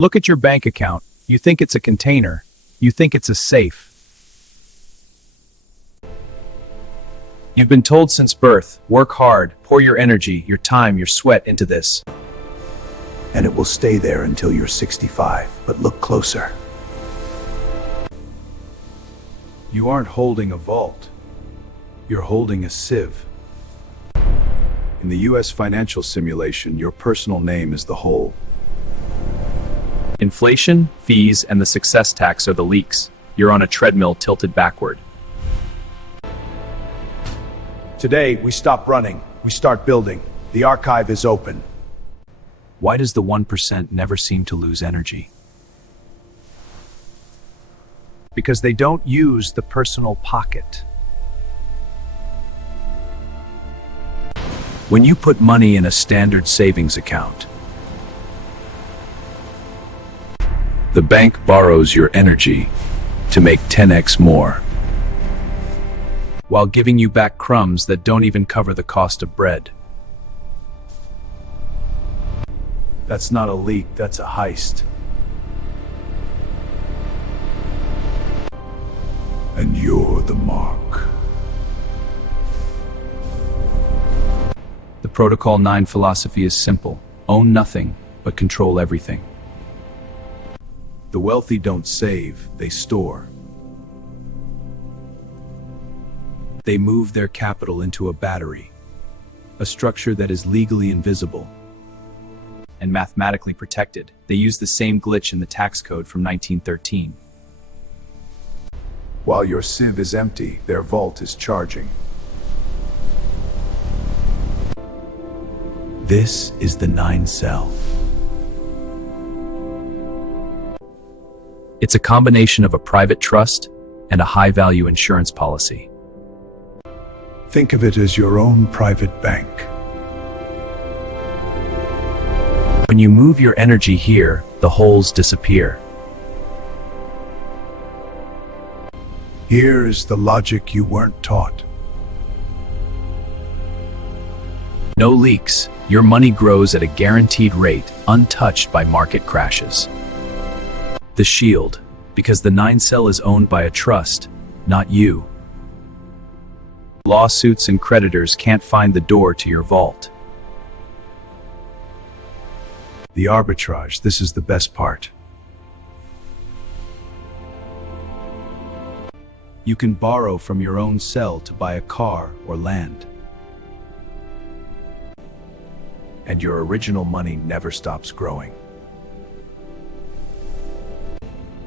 Look at your bank account. You think it's a container. You think it's a safe. You've been told since birth, work hard, pour your energy, your time, your sweat into this. And it will stay there until you're 65. But look closer. You aren't holding a vault. You're holding a sieve. In the US financial simulation, your personal name is the whole. Inflation, fees, and the success tax are the leaks. You're on a treadmill tilted backward. Today, we stop running. We start building. The archive is open. Why does the 1% never seem to lose energy? Because they don't use the personal pocket. When you put money in a standard savings account, the bank borrows your energy to make 10x more, while giving you back crumbs that don't even cover the cost of bread. That's not a leak, that's a heist. And you're the mark. The Protocol 9 philosophy is simple. Own nothing, but control everything. The wealthy don't save, they store. They move their capital into a battery, a structure that is legally invisible and mathematically protected. They use the same glitch in the tax code from 1913. While your sieve is empty, their vault is charging. This is the 9 cell. It's a combination of a private trust and a high-value insurance policy. Think of it as your own private bank. When you move your energy here, the holes disappear. Here is the logic you weren't taught. No leaks. Your money grows at a guaranteed rate, untouched by market crashes. The shield, because the 9 cell is owned by a trust, not you. Lawsuits and creditors can't find the door to your vault. The arbitrage, this is the best part. You can borrow from your own cell to buy a car or land. And your original money never stops growing.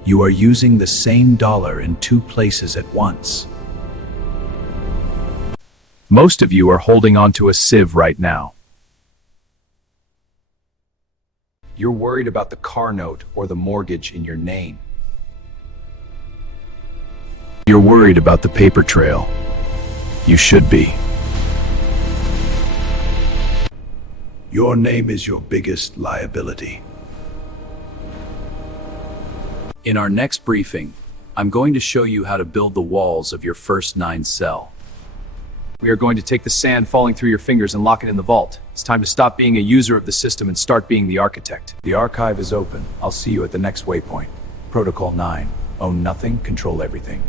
You are using the same dollar in 2 places at once. Most of you are holding onto a sieve right now. You're worried about the car note or the mortgage in your name. You're worried about the paper trail. You should be. Your name is your biggest liability. In our next briefing, I'm going to show you how to build the walls of your first 9 cell. We are going to take the sand falling through your fingers and lock it in the vault. It's time to stop being a user of the system and start being the architect. The archive is open. I'll see you at the next waypoint. Protocol 9. Own nothing, control everything.